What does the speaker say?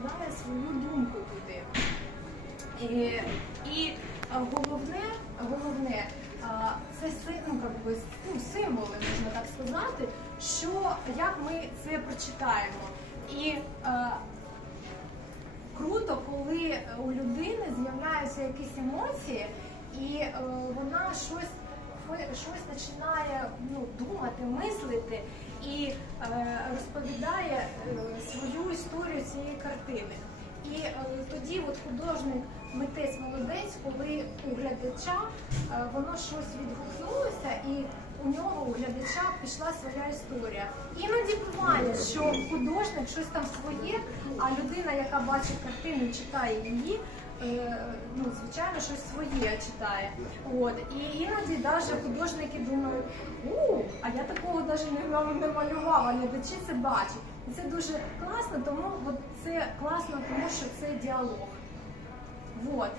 вкладає свою думку туди. І, і головне, головне, це ну, би, ну, символи, можна так сказати, що як ми це прочитаємо. І круто, коли у людини з'являються якісь емоції, і е, вона щось, щось починає ну, думати, мислити і е, розповідає е, свою історію цієї картини. І е, тоді от художник, митець молодець, коли у глядача воно щось відгукнулося, і у нього у глядача пішла своя історія. Іноді буває, що художник щось там своє, а людина, яка бачить картину, читає її. Ну, звичайно, щось своє читає. От і іноді навіть художники думають, у, навіть не, не малював, а глядачі це бачать. І це дуже класно, тому от це класно, тому що це діалог. Вот.